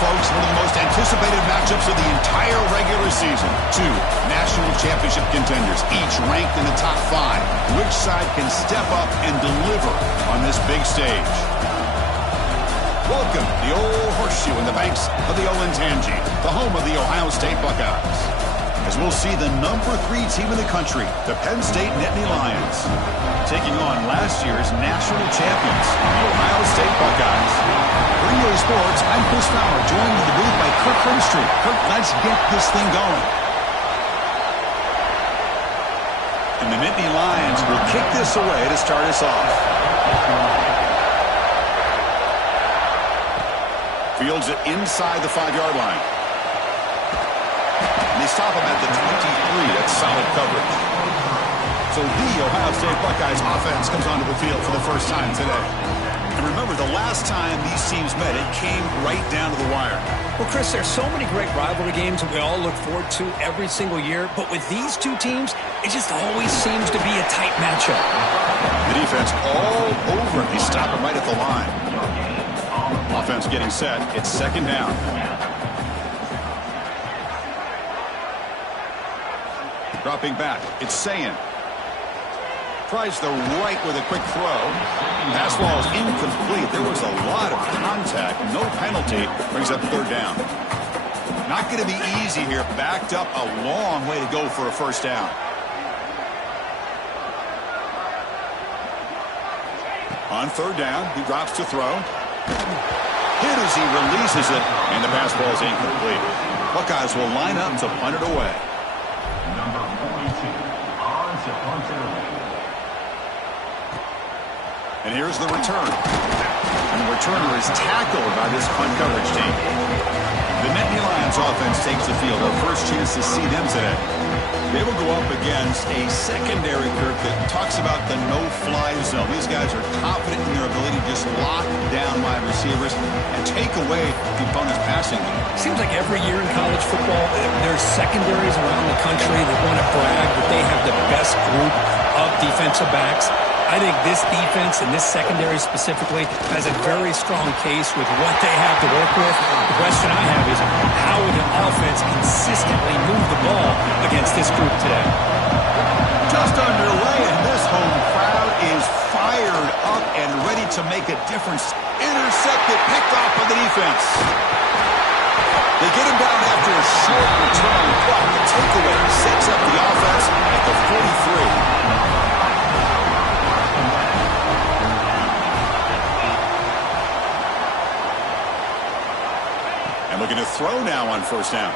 folks, one of the most anticipated matchups of the entire regular season. Two national championship contenders, each ranked in the top 5. Which side can step up and deliver on this big stage? Welcome to the old horseshoe in the banks of the Olentangy, the home of the Ohio State Buckeyes. As we'll see the number 3 team in the country, the Penn State Nittany Lions, taking on last year's national champions, the Ohio State Buckeyes. For EA Sports, I'm Chris Fowler, joined in the booth by Kirk Herbstreit. Kirk, let's get this thing going. And the Nittany Lions will kick this away to start us off. Fields it inside the 5-yard line. And they stop him at the 23. That's solid coverage. So the Ohio State Buckeyes offense comes onto the field for the first time today. And remember, the last time these teams met, it came right down to the wire. Well, Chris, there's so many great rivalry games that we all look forward to every single year. But with these two teams, it just always seems to be a tight matchup. The defense all over him. They stop him right at the line. Offense getting set. It's second down. Dropping back. It's Sayin. Tries the right with a quick throw. Pass ball is incomplete. There was a lot of contact. No penalty. Brings up third down. Not going to be easy here. Backed up a long way to go for a first down. On third down, he drops to throw. Hit as he releases it, and the pass ball is incomplete. Buckeyes will line up to punt it away. Number 42, on to punt it away. And here's the return. And the returner is tackled by this punt coverage team. The Nittany Lions offense takes the field. Our first chance to see them today. They will go up against a secondary group that talks about the no-fly zone. These guys are confident in their ability to just lock down wide receivers and take away the opponent's passing game. Seems like every year in college football, there's secondaries around the country that want to brag that they have the best group of defensive backs. I think this defense and this secondary specifically has a very strong case with what they have to work with. The question I have is, how will the offense consistently move the ball against this group today? Just underway, and this home crowd is fired up and ready to make a difference. Intercepted, picked off by the defense. They get him down after a short return, but the takeaway sets up the offense at the 43. Looking to throw now on first down.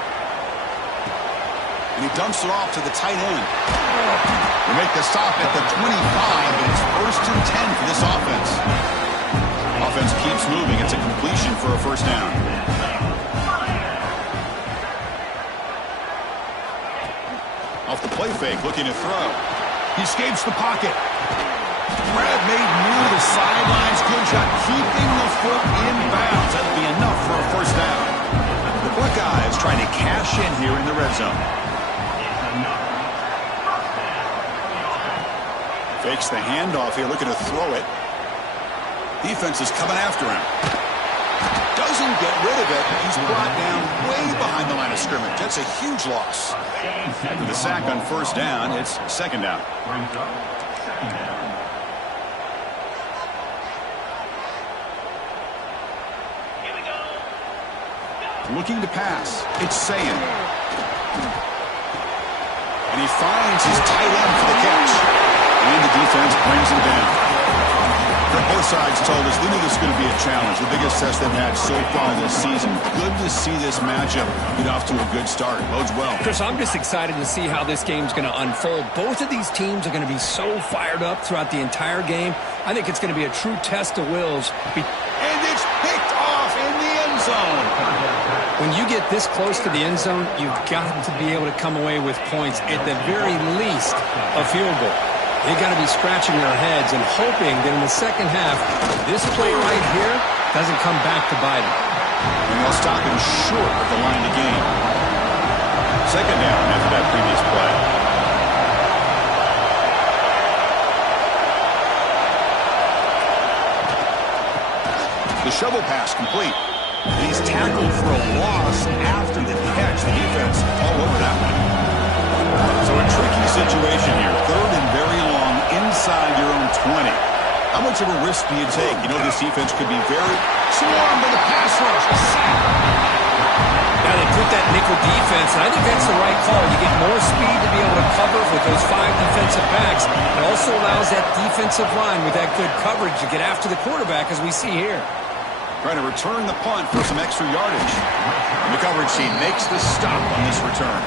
And he dumps it off to the tight end. We make the stop at the 25, and it's first and 10 for this offense. Offense keeps moving. It's a completion for a first down. Off the play fake, looking to throw. He escapes the pocket. Grab made near the sidelines. Good job keeping the foot in bounds. That'll be enough for a first down. The Buckeyes trying to cash in here in the red zone. Fakes the handoff here, looking to throw it. Defense is coming after him. Doesn't get rid of it. He's brought down way behind the line of scrimmage. That's a huge loss. After the sack on first down, it's second down. Looking to pass. It's Sayin. And he finds his tight end for the catch. And the defense brings him down. Both sides told us they knew this was going to be a challenge. The biggest test they've had so far this season. Good to see this matchup get off to a good start. Bodes well. Chris, I'm just excited to see how this game's going to unfold. Both of these teams are going to be so fired up throughout the entire game. I think it's going to be a true test of wills. And it's picked off in the end zone. When you get this close to the end zone, you've got to be able to come away with points, at the very least, a field goal. They've got to be scratching their heads and hoping that in the second half, this play right here doesn't come back to bite them. And they'll stop him short of the line to gain. Second down after that previous play. The shovel pass complete. And he's tackled for a loss after the catch. The defense all over that one. So a tricky situation here. Third and very long inside your own 20. How much of a risk do you take? You know this defense could be very swarmed by the pass rush. A sack. Now they put that nickel defense, and I think that's the right call. You get more speed to be able to cover with those 5 defensive backs. It also allows that defensive line with that good coverage to get after the quarterback, as we see here. Trying to return the punt for some extra yardage. And the coverage team makes the stop on this return.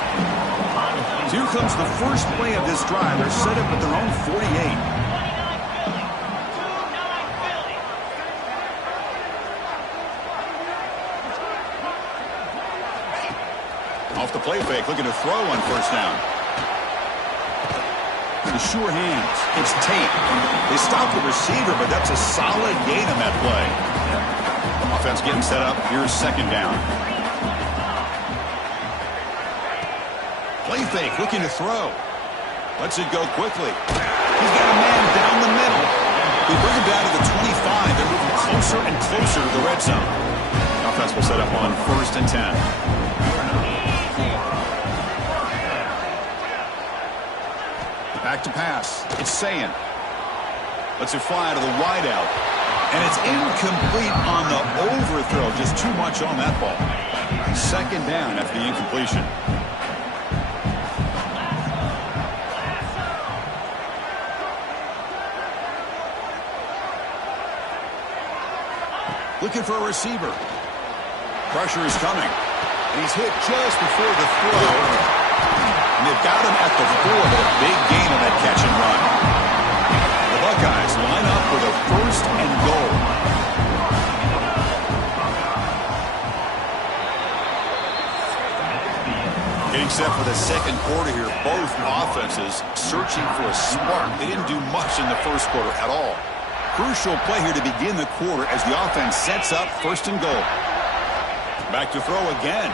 So here comes the first play of this drive. They're set up at their own 48. Off the play fake, looking to throw on first down. The sure hands. It's Tate. They stop the receiver, but that's a solid gain on that play. Offense getting set up. Here's second down. Play fake, looking to throw. Lets it go quickly. He's got a man down the middle. They bring him down to the 25. They're moving closer and closer to the red zone. Offense will set up on first and 10. Back to pass. It's Sayin. Lets it fly to the wideout. And it's incomplete on the overthrow. Just too much on that ball. Second down after the incompletion. Looking for a receiver. Pressure is coming. And he's hit just before the throw. And they've got him at the 4, but a big gain on that catch and run. The Buckeyes line up with a first and goal. Getting set for the second quarter here. Both offenses searching for a spark. They didn't do much in the first quarter at all. Crucial play here to begin the quarter as the offense sets up first and goal. Back to throw again.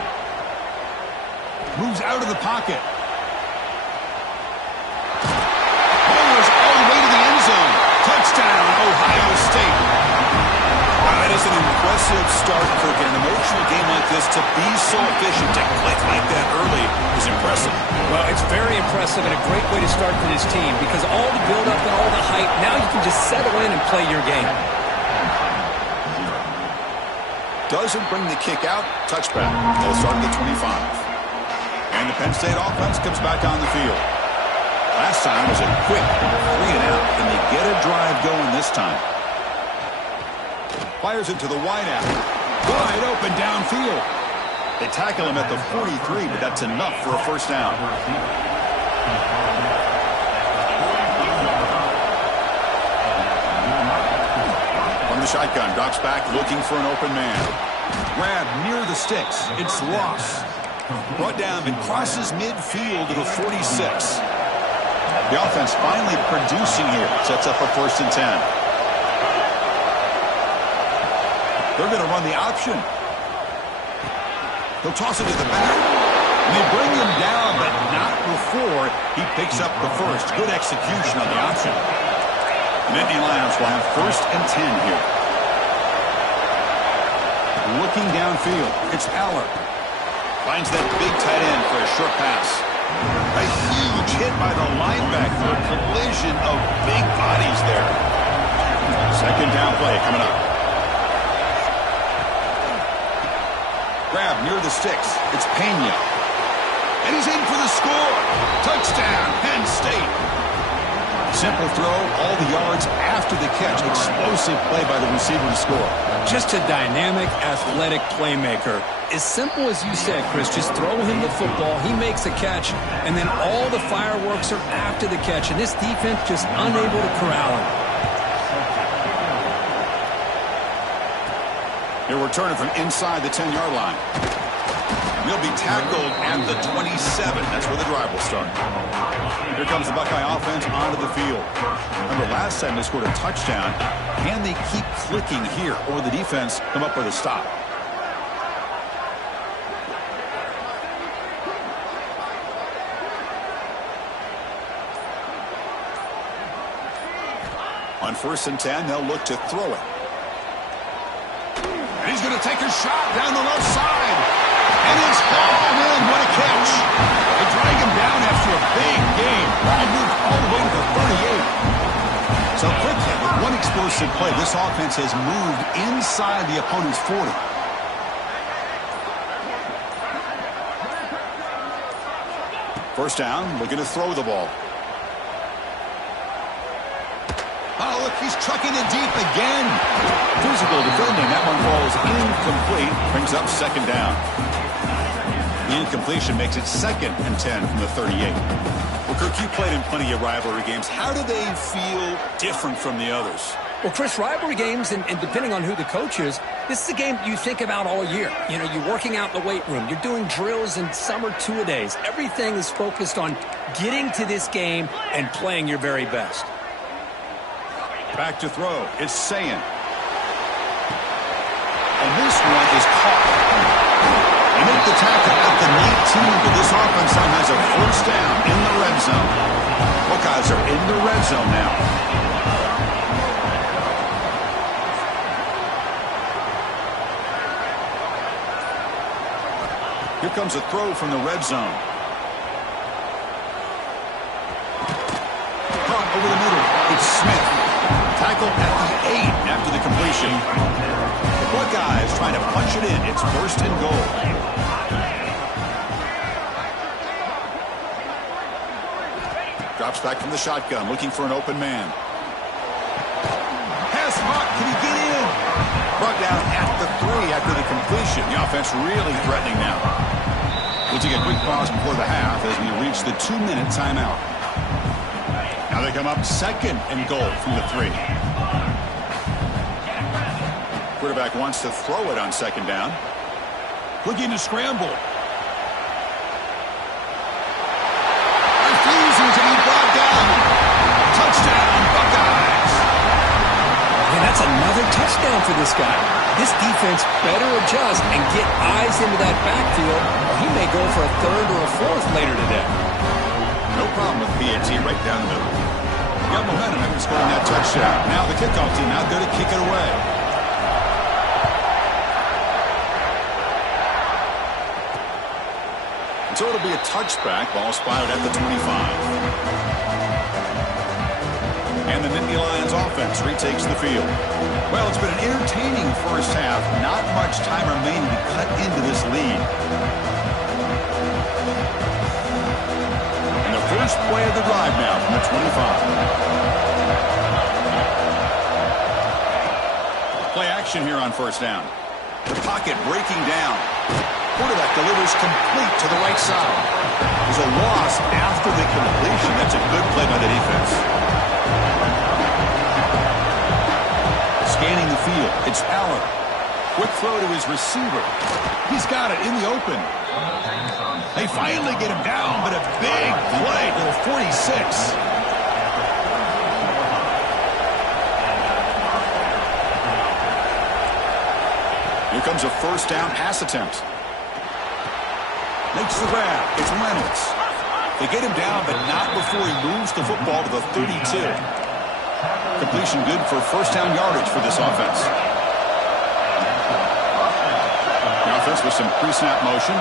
Moves out of the pocket. Touchdown, Ohio State. That is an impressive start, Kirk. In an emotional game like this, to be so efficient, to click like that early is impressive. Well, it's very impressive and a great way to start for this team because all the build-up and all the hype, now you can just settle in and play your game. Doesn't bring the kick out. Touchback. They'll start at the 25. And the Penn State offense comes back on the field. Last time was a quick 3 and out, and they get a drive going this time. Fires it to the wideout. Wide open downfield. They tackle him at the 43, but that's enough for a first down. From the shotgun, drops back looking for an open man. Grab near the sticks. It's lost. Brought down and crosses midfield to the 46. The offense finally producing here. Sets up a first and 10. They're going to run the option. He'll toss it to the back. And they bring him down, but not before he picks up the first. Good execution on the option. The Nittany Lions will have first and 10 here. Looking downfield. It's Aller. Finds that big tight end for a short pass. A huge hit by the linebacker. A collision of big bodies there. Second down play coming up. Grab near the sticks. It's Pena. And he's in for the score. Touchdown, Penn State. Simple throw, all the yards after the catch. Explosive play by the receiver to score. Just a dynamic, athletic playmaker. As simple as you said, Chris, just throw him the football, he makes a catch, and then all the fireworks are after the catch, and this defense just unable to corral him. They're returning from inside the 10-yard line. They'll be tackled at the 27. That's where the drive will start. Here comes the Buckeye offense onto the field. Remember, last time they scored a touchdown. Can they keep clicking here, or the defense come up with a stop? On first and 10, they'll look to throw it. And he's going to take a shot down the left side. And it's hauled in. What a catch. They drag him down after a big game. Ball moved all the way to the 38. So quickly, with one explosive play, this offense has moved inside the opponent's 40. First down, looking to throw the ball. Oh, look, he's trucking it deep again. Physical defending. That one falls incomplete. Brings up second down. The incompletion makes it 2nd and 10 from the 38. Well, Kirk, you played in plenty of rivalry games. How do they feel different from the others? Well, Chris, rivalry games, and depending on who the coach is, this is a game you think about all year. You know, you're working out in the weight room. You're doing drills and summer two-a-days. Everything is focused on getting to this game and playing your very best. Back to throw. It's Sayin. And this one is caught. They make the tackle at the 19, but this offense now has a first down in the red zone. Buckeyes are in the red zone now. Here comes a throw from the red zone. Caught over the middle. It's Smith. Tackled at the 8 after the completion. The Buckeyes trying to punch it in. It's 1st and goal. Drops back from the shotgun, looking for an open man. Pass hot. Can he get in? Brought down at the 3 after the completion. The offense really threatening now. We'll take a quick pause before the half as we reach the 2-minute timeout. Now they come up 2nd and goal from the 3. Quarterback wants to throw it on 2nd down. Looking to scramble. Refusing to be brought down. Touchdown, Buckeyes. And that's another touchdown for this guy. This defense better adjust and get eyes into that backfield, or he may go for a 3rd or a 4th later today. No problem with PAT right down the middle. Got momentum after scoring that touchdown. Now the kickoff team out there to kick it away. And so it'll be a touchback. Ball spotted at the 25. And the Nittany Lions offense retakes the field. Well, it's been an entertaining first half. Not much time remaining to cut into this lead. And the first play of the drive now from the 25. Play action here on first down. The pocket breaking down. Quarterback delivers complete to the right side. There's a loss after the completion. That's a good play by the defense. Scanning the field. It's Allen. Quick throw to his receiver. He's got it in the open. They finally get him down, but a big play to the 46. Here comes a first down pass attempt. Makes the grab. It's Reynolds. They get him down, but not before he moves the football to the 32. Completion good for first down yardage for this offense. The offense with some pre-snap motion.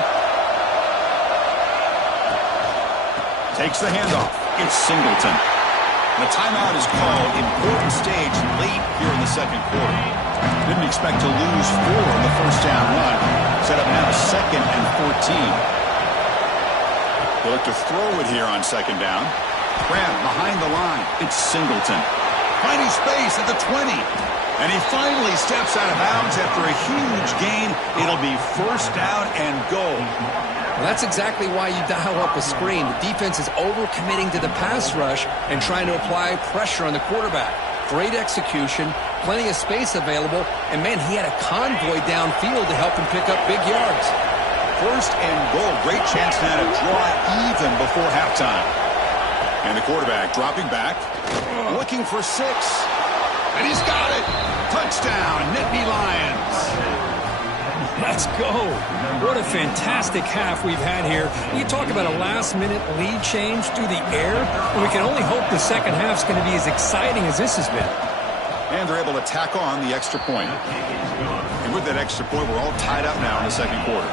Takes the handoff. It's Singleton. The timeout is called. Important stage late here in the second quarter. Didn't expect to lose 4 in the first down run. Set up now 2nd and 14. They look to throw it here on 2nd down. Grab behind the line. It's Singleton. Finding space at the 20. And he finally steps out of bounds after a huge gain. It'll be first down and goal. Well, that's exactly why you dial up a screen. The defense is overcommitting to the pass rush and trying to apply pressure on the quarterback. Great execution, plenty of space available, and, man, he had a convoy downfield to help him pick up big yards. First and goal. Great chance now to draw even before halftime. And the quarterback dropping back, looking for 6. And he's got it. Touchdown, Nittany Lions. Let's go. What a fantastic half we've had here. You talk about a last-minute lead change through the air, and we can only hope the second half's going to be as exciting as this has been. And they're able to tack on the extra point. And with that extra point, we're all tied up now in the second quarter.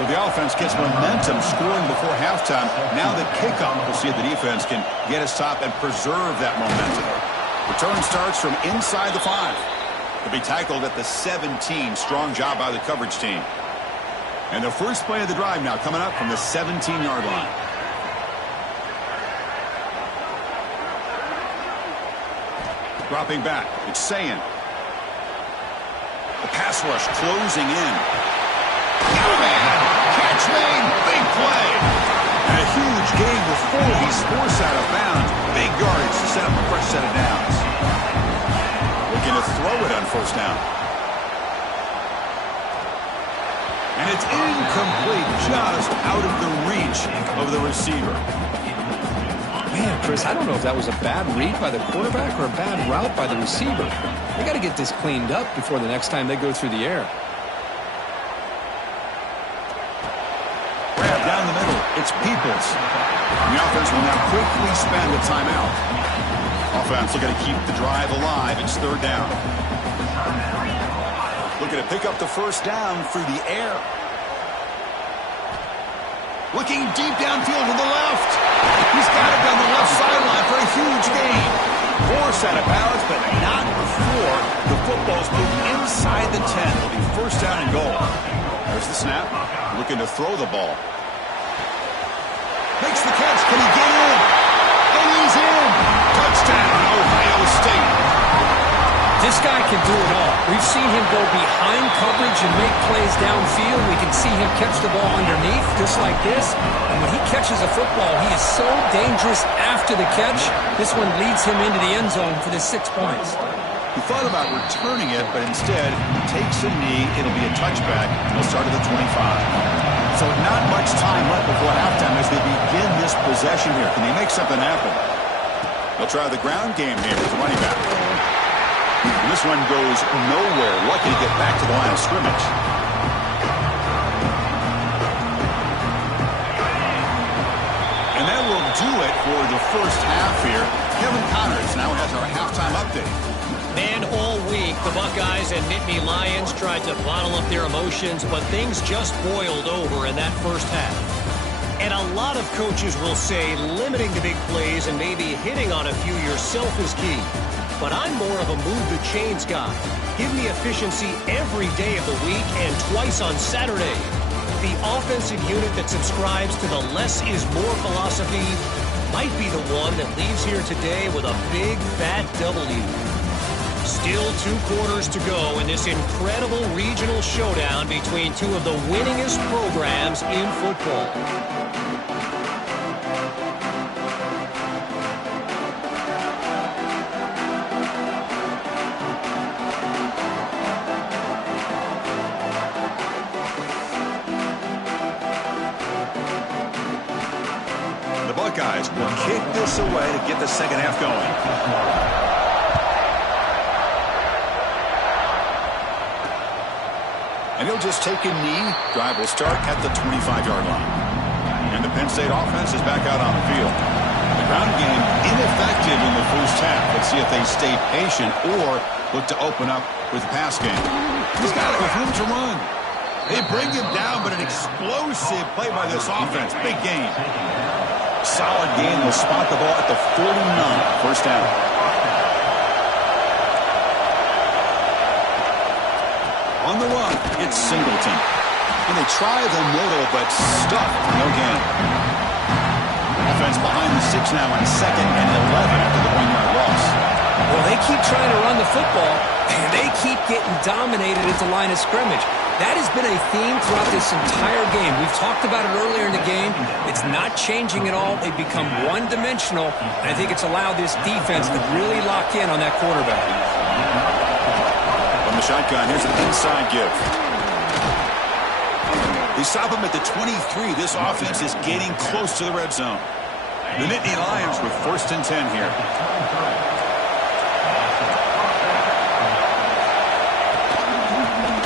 So the offense gets momentum scoring before halftime. Now the kickoff. We'll see if the defense can get a stop and preserve that momentum. Return starts from inside the 5. They'll be tackled at the 17. Strong job by the coverage team. And the first play of the drive now coming up from the 17-yard line. Dropping back. It's Sayin. The pass rush closing in. Got a man. Catch made. Big play. And a huge gain before he's forced out of bounds. Big yardage to set up a fresh set of downs. Looking to throw it on first down. And it's incomplete, just out of the reach of the receiver. Man, Chris, I don't know if that was a bad read by the quarterback or a bad route by the receiver. They got to get this cleaned up before the next time they go through the air. Grab down the middle. It's Peoples. The offense will now quickly spend a timeout. Offense looking to keep the drive alive. It's third down. Looking to pick up the first down through the air. Looking deep downfield to the left. He's got it down the left sideline for a huge gain. Forced out of bounds, but not before the football's moved inside the 10. It'll be first down and goal. There's the snap. Looking to throw the ball. Makes the catch. Can he get in? And he's in. Touchdown, Ohio State. This guy can do it all. We've seen him go behind coverage and make plays downfield. We can see him catch the ball underneath, just like this. And when he catches a football, he is so dangerous after the catch. This one leads him into the end zone for the 6 points. He thought about returning it, but instead takes a knee. It'll be a touchback. He'll start at the 25. So not much time left before halftime as they begin this possession here. Can they make something happen? They'll try the ground game here with the running back. And this one goes nowhere. Lucky to get back to the line of scrimmage. And that will do it for the first half here. Kevin Connors now has our halftime update. Man, all week, the Buckeyes and Nittany Lions tried to bottle up their emotions, but things just boiled over in that first half. And a lot of coaches will say limiting the big plays and maybe hitting on a few yourself is key. But I'm more of a move-the-chains guy. Give me efficiency every day of the week and twice on Saturday. The offensive unit that subscribes to the less is more philosophy might be the one that leaves here today with a big, fat W. Still 2 quarters to go in this incredible regional showdown between two of the winningest programs in football. Buckeyes will kick this away to get the second half going. And he'll just take a knee. Drive will start at the 25-yard line. And the Penn State offense is back out on the field. The ground game ineffective in the first half. Let's see if they stay patient or look to open up with the pass game. He's got it with room to run. They bring him down, but an explosive play by this offense. Big game. Solid game. They'll spot the ball at the 49. First down. On the run, it's Singleton. And they try the middle, but stuffed. No gain. Offense behind the 6 now on 2nd and 11 after the 1-yard loss. Well, they keep trying to run the football, and they keep getting dominated at the line of scrimmage. That has been a theme throughout this entire game. We've talked about it earlier in the game. It's not changing at all. They've become one-dimensional, and I think it's allowed this defense to really lock in on that quarterback. From the shotgun, here's an inside give. They stop him at the 23. This offense is getting close to the red zone. The Nittany Lions with 1st and 10 here.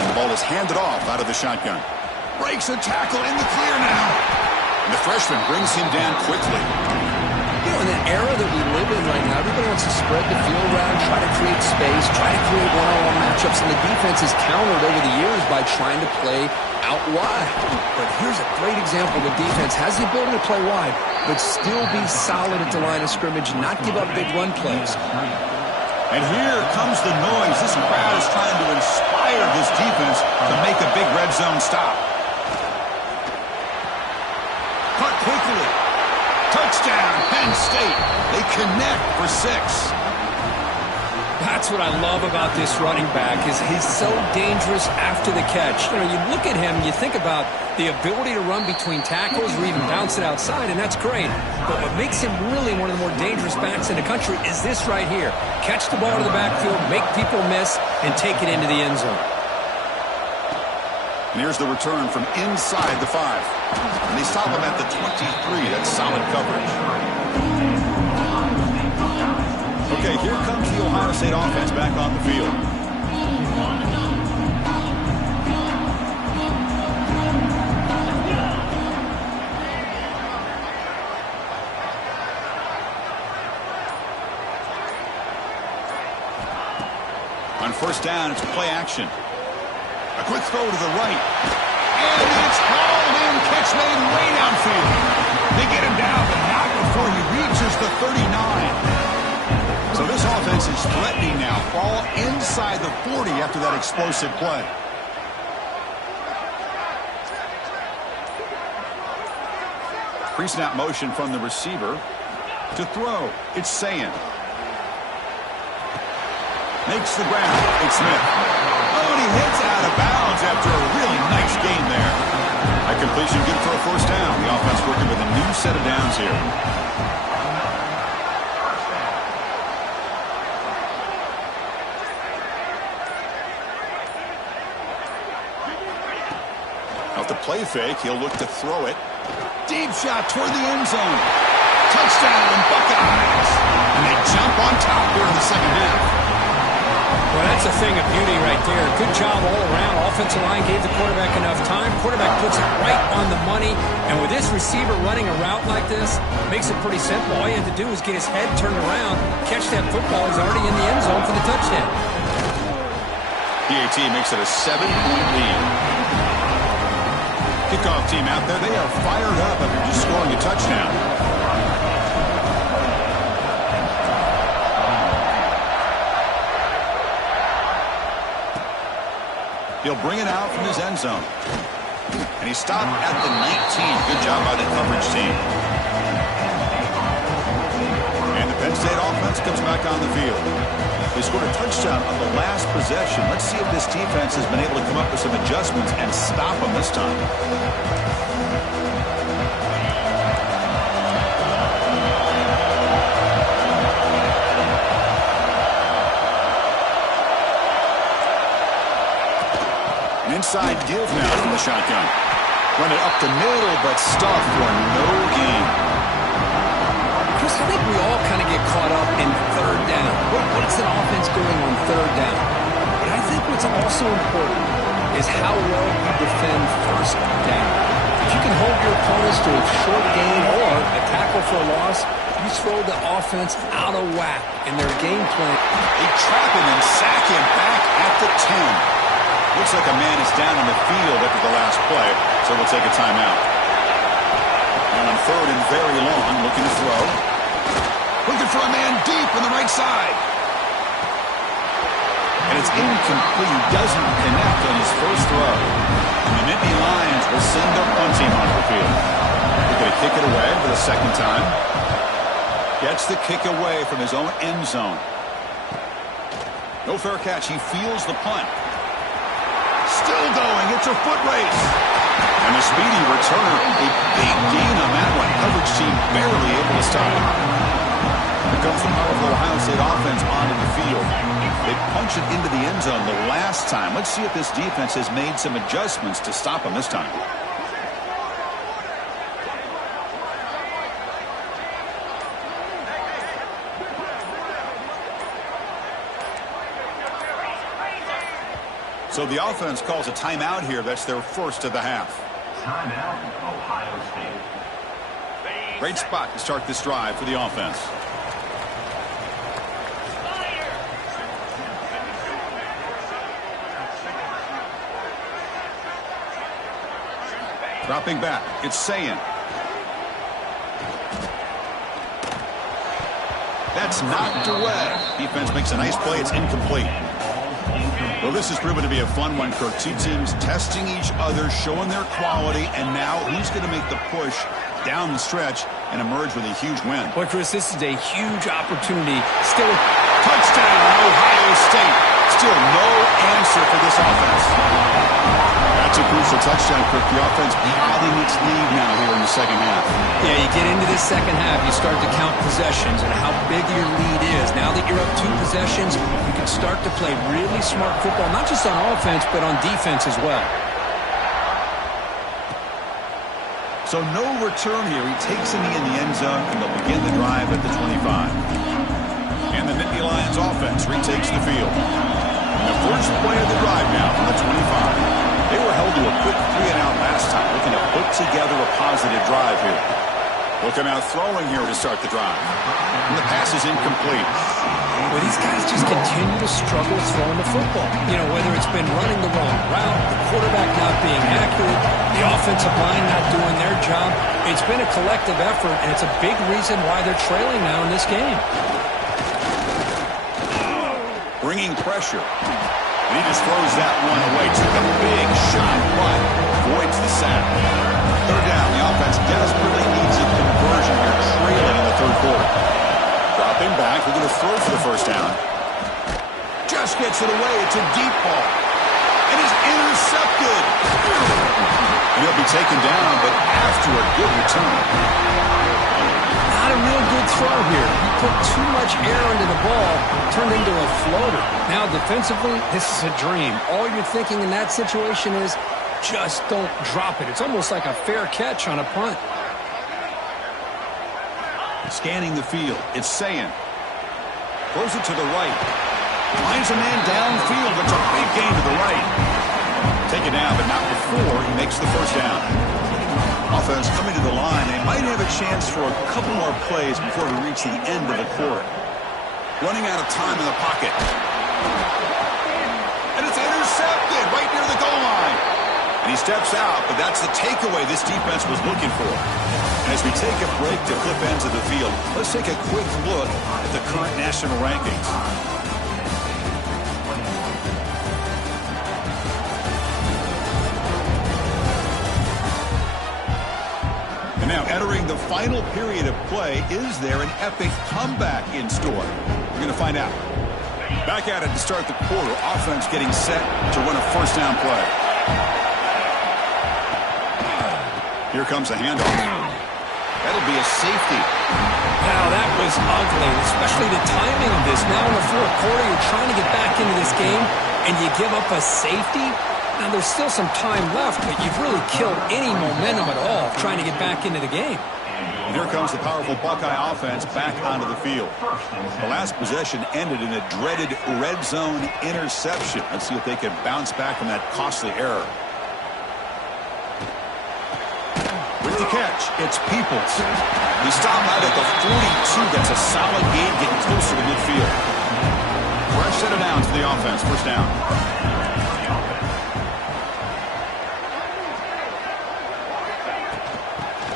The ball is handed off out of the shotgun. Breaks a tackle in the clear now. And the freshman brings him down quickly. in an era that we live in right now, everybody wants to spread the field around, try to create space, try to create one-on-one matchups, and the defense has countered over the years by trying to play out wide. But here's a great example. The defense has the ability to play wide, but still be solid at the line of scrimmage, not give up big run plays. And here comes the noise. This crowd is trying to inspire this defense to make a big red zone stop. Cut quickly. Touchdown, Penn State. They connect for 6. That's what I love about this running back is he's so dangerous after the catch. You know, you look at him, you think about the ability to run between tackles or even bounce it outside, and that's great. But what makes him really one of the more dangerous backs in the country is this right here. Catch the ball to the backfield, make people miss, and take it into the end zone. And here's the return from inside the 5. And they stop him at the 23. That's solid coverage. Okay, here comes the Ohio State offense back on the field. On first down, it's play action. A quick throw to the right. And it's hauled in. Catch made way downfield. They get him down, but not before he reaches the 39. So this offense is threatening now. Ball inside the 40 after that explosive play. Pre-snap motion from the receiver to throw. It's Sayin. Makes the ground. It's Smith. Oh, and he hits out of bounds after a really nice gain there. A completion good for a first down. The offense working with a new set of downs here. Off the play fake, he'll look to throw it. Deep shot toward the end zone. Touchdown, Buckeyes. And they jump on top here in the second half. Well, that's a thing of beauty right there. Good job all around. Offensive line gave the quarterback enough time. Quarterback puts it right on the money. And with this receiver running a route like this, makes it pretty simple. All you have to do is get his head turned around, catch that football. He's already in the end zone for the touchdown. PAT makes it a 7-point lead. Kickoff team out there, they are fired up after just scoring a touchdown. He'll bring it out from his end zone. And he stopped at the 19. Good job by the coverage team. And the Penn State offense comes back on the field. They scored a touchdown on the last possession. Let's see if this defense has been able to come up with some adjustments and stop them this time. An inside give now from the shotgun. Run it up the middle, but stuffed for no gain. Chris, I think we all kind of get caught up in third down. What's an offense doing on third down? But I think what's also important is how well you defend first down. If you can hold your opponents to a short gain or a tackle for a loss, you throw the offense out of whack in their game plan. They trap him and sack him back at the 10. Looks like a man is down in the field after the last play, so we'll take a timeout. And on third and very long, looking to throw. Looking for a man deep on the right side. And it's incomplete. He doesn't connect on his first throw. And the Nittany Lions will send their punting onto the field. They're going to kick it away for the second time. Gets the kick away from his own end zone. No fair catch. He feels the punt. Still going. It's a foot race. And the speedy returner, a big gain on that one. Coverage team barely able to stop it. Here comes the powerful Ohio State offense onto the field. They punch it into the end zone the last time. Let's see if this defense has made some adjustments to stop them this time. So the offense calls a timeout here. That's their first of the half. Timeout, Ohio State. Great spot to start this drive for the offense. Dropping back, it's Sayin. That's knocked away. Defense makes a nice play. It's incomplete. Well, this has proven to be a fun one, Kirk. Two teams testing each other, showing their quality, and now who's going to make the push down the stretch and emerge with a huge win? Boy, Chris, this is a huge opportunity. Still Touchdown, Ohio State. Still no answer for this offense. That's a crucial touchdown, Kirk. The offense padding its lead now here in the second half. Yeah, you get into this second half, you start to count possessions and how big your lead is. Now that you're up 2 possessions, you can start to play really smart football, not just on offense, but on defense as well. So no return here. He takes it in the end zone, and they'll begin the drive at the 25. And the Nittany Lions offense retakes the field. And the first play of the drive now from the 25. They were held to a quick 3-and-out last time, looking to put together a positive drive here. Looking out throwing here to start the drive. And the pass is incomplete. Well, these guys just continue to struggle throwing the football. You know, whether it's been running the wrong route, the quarterback not being accurate, the offensive line not doing their job. It's been a collective effort, and it's a big reason why they're trailing now in this game. Bringing pressure. And he just throws that one away. Took a big shot, but avoids the sack. Third down, the offense desperately needs a conversion here, trailing in the third quarter. Dropping back, we're going to throw for the first down. Just gets it away. It's a deep ball. And is intercepted. And he'll be taken down, but after a good return. Not a real good throw here. He put too much air into the ball, turned into a floater. Now defensively, this is a dream. All you're thinking in that situation is just don't drop it. It's almost like a fair catch on a punt. Scanning the field, it's Sayin. Throws it to the right. Finds a man downfield. It's a big gain to the right. Take it down, but not before he makes the first down. Offense coming to the line. They might have a chance for a couple more plays before we reach the end of the quarter. Running out of time in the pocket. And it's intercepted right near the goal line. And he steps out, but that's the takeaway this defense was looking for. And as we take a break to flip ends of the field, let's take a quick look at the current national rankings. Now, entering the final period of play, is there an epic comeback in store? We're going to find out. Back at it to start the quarter. Offense getting set to run a first down play. Here comes a handoff. That'll be a safety. Wow, that was ugly, especially the timing of this. Now in the fourth quarter, you're trying to get back into this game, and you give up a safety? Now, there's still some time left, but you've really killed any momentum at all trying to get back into the game. And here comes the powerful Buckeye offense back onto the field. The last possession ended in a dreaded red zone interception. Let's see if they can bounce back from that costly error. With the catch, it's Peoples. He stopped out at the 42. That's a solid gain, getting closer to midfield. Fresh set of downs for the offense. First down.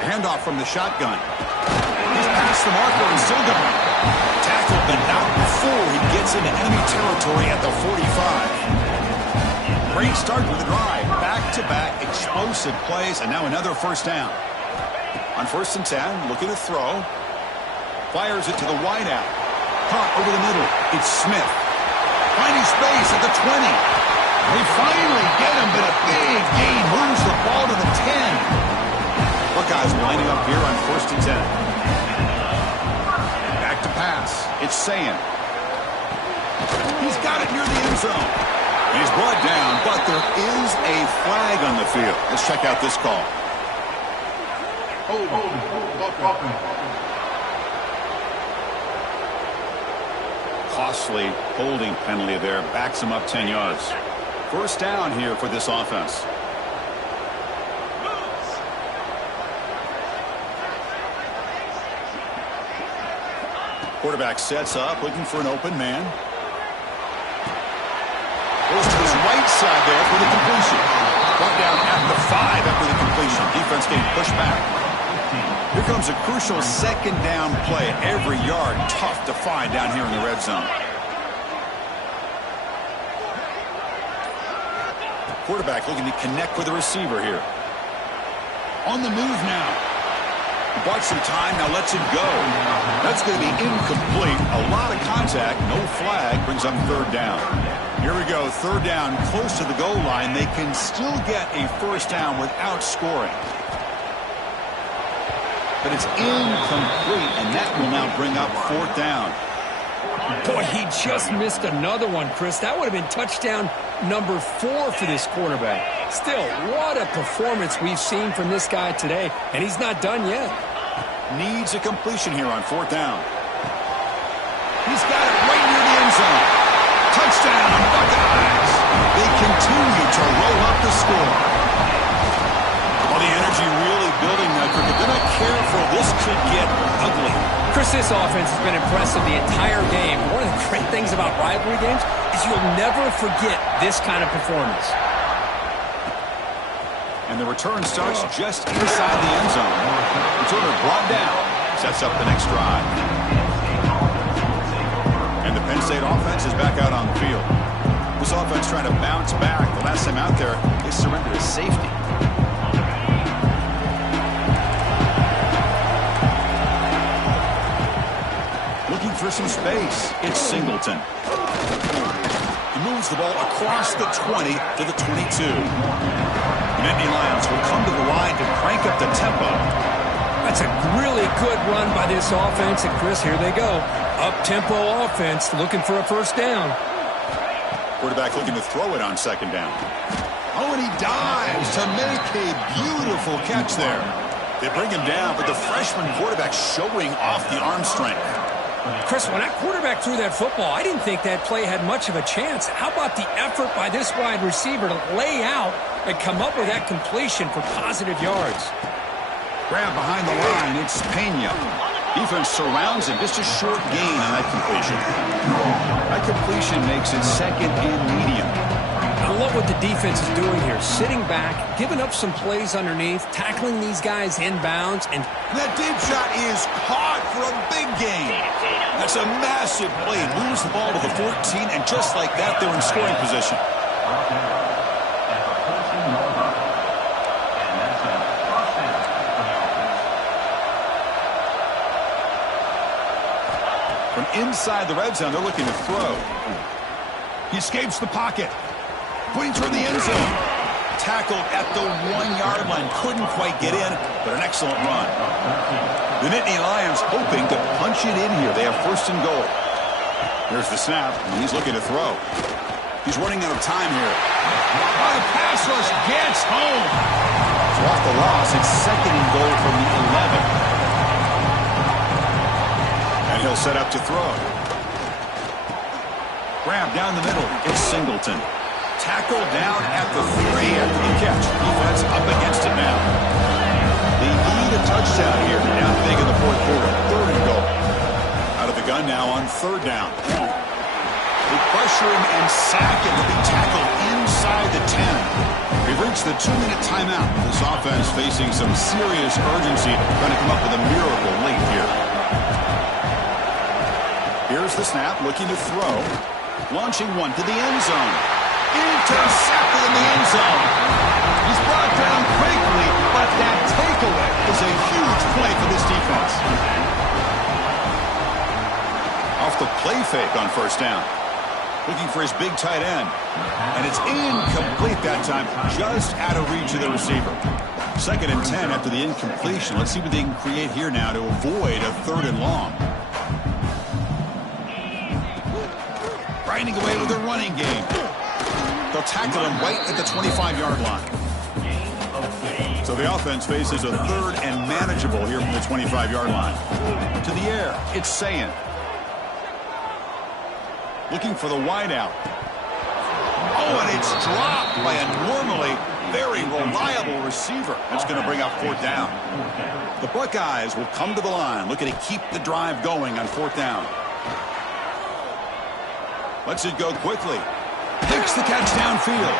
Handoff from the shotgun. He's past the marker and still going. Tackled, but not before he gets into enemy territory at the 45. Great start to the drive. Back-to-back explosive plays, and now another first down. On 1st and 10, looking to throw. Fires it to the wideout. Caught over the middle. It's Smith. Finding space at the 20. They finally get him, but a big gain moves the ball to the 10. Buckeyes lining up here on 1st and 10. Back to pass. It's Sayin. He's got it near the end zone. And he's brought down, but there is a flag on the field. Let's check out this call. Costly holding penalty there. Backs him up 10 yards. First down here for this offense. Quarterback sets up, looking for an open man. Goes to his right side there for the completion. Brought down at the 5 after the completion. Defense getting pushed back. Here comes a crucial second down play. Every yard tough to find down here in the red zone. Quarterback looking to connect with the receiver here. On the move now. Bought some time, now lets it go. That's going to be incomplete. A lot of contact, no flag, brings up third down. Here we go, third down, close to the goal line. They can still get a first down without scoring. But it's incomplete, and that will now bring up fourth down. Boy, he just missed another one, Chris. That would have been touchdown number 4 for this quarterback. Still, what a performance we've seen from this guy today, and he's not done yet. Needs a completion here on fourth down. He's got it right near the end zone. Touchdown, Buckeyes. They continue to roll up the score. Well, the energy really building that cricket. They're not careful. This could get ugly. Chris, this offense has been impressive the entire game. One of the great things about rivalry games is you'll never forget this kind of performance. And the return starts just inside the end zone. Returner brought down. Sets up the next drive. And the Penn State offense is back out on the field. This offense trying to bounce back. The last time out there, they surrendered a safety. Looking for some space. It's Singleton. He moves the ball across the 20 to the 22. The Nittany Lions will come to the line to crank up the tempo. That's a really good run by this offense. And, Chris, here they go. Up-tempo offense looking for a first down. Quarterback looking to throw it on second down. Oh, and he dives to make a beautiful catch there. They bring him down, but the freshman quarterback showing off the arm strength. Chris, when that quarterback threw that football, I didn't think that play had much of a chance. How about the effort by this wide receiver to lay out and come up with that completion for positive yards? Grab behind the line, it's Penn. Defense surrounds him, just a short gain on that completion. That completion makes it second and medium. I love what the defense is doing here. Sitting back, giving up some plays underneath, tackling these guys inbounds, and that deep shot is caught for a big gain. That's a massive play. Moves the ball to the 14, and just like that, they're in scoring position. From inside the red zone, they're looking to throw. He escapes the pocket. Pointing toward the end zone. Tackled at the 1-yard line. Couldn't quite get in, but an excellent run. The Nittany Lions hoping to punch it in here. They have first and goal. Here's the snap, and he's looking to throw. He's running out of time here. Oh, the pass rush gets home. So off the loss, it's second and goal from the 11. And he'll set up to throw. Grab down the middle. It's Singleton. Tackled down at the 3 after the catch. Defense up against it now. They need a touchdown here. Down big in the fourth quarter. Third and goal. Out of the gun now on third down. They pressure him and sack him. He'll be tackled inside the 10. We've reached the 2-minute timeout. This offense facing some serious urgency. Trying to come up with a miracle late here. Here's the snap. Looking to throw. Launching one to the end zone. Intercepted in the end zone. He's brought down quickly, but that takeaway is a huge play for this defense. Off the play fake on first down. Looking for his big tight end. And it's incomplete that time, just out of reach of the receiver. Second and 10 after the incompletion. Let's see what they can create here now to avoid a third and long. Grinding away with a running game. They'll tackle him right at the 25-yard line. So the offense faces a third and manageable here from the 25-yard line. To the air, it's Sayin. Looking for the wideout. Oh, and it's dropped by a normally very reliable receiver. That's going to bring up fourth down. The Buckeyes will come to the line, looking to keep the drive going on fourth down. Lets it go quickly. Makes the catch downfield.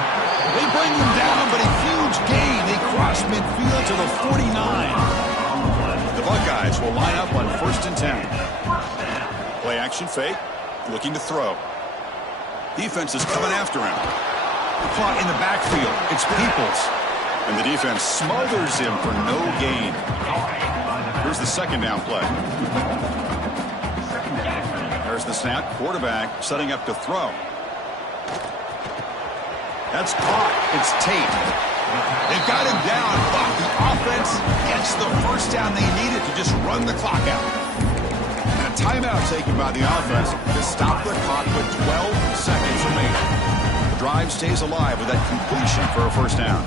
They bring him down, but a huge gain. They cross midfield to the 49. The Buckeyes will line up on 1st and 10. Play action fake. Looking to throw. Defense is coming after him. Caught in the backfield. It's Peoples. And the defense smothers him for no gain. Here's the 2nd down play. There's the snap. Quarterback setting up to throw. That's caught. It's Tate. They've got him down, but the offense gets the 1st down they needed to just run the clock out. And a timeout taken by the offense to stop the clock with 12 seconds remaining. The drive stays alive with that completion for a 1st down.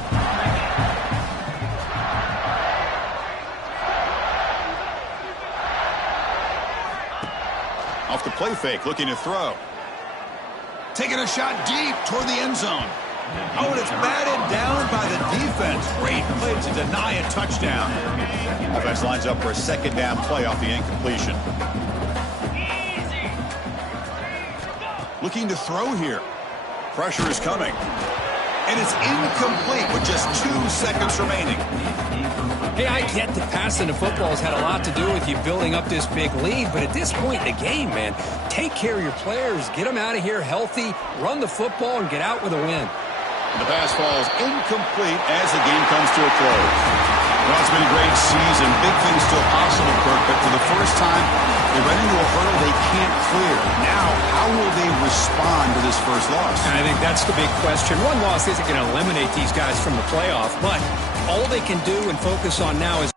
Off the play fake, looking to throw. Taking a shot deep toward the end zone. Oh, and it's batted down by the defense. Great play to deny a touchdown. Offense lines up for a 2nd down play off the incompletion. Looking to throw here. Pressure is coming. And it's incomplete with just 2 seconds remaining. Hey, I get that passing the football has had a lot to do with you building up this big lead, but at this point in the game, man, take care of your players, get them out of here healthy, run the football, and get out with a win. The pass falls incomplete as the game comes to a close. Well, it's been a great season. Big things still possible, Kirk, but for the first time, they run into a hurdle they can't clear. Now, how will they respond to this first loss? And I think that's the big question. One loss isn't going to eliminate these guys from the playoff, but all they can do and focus on now is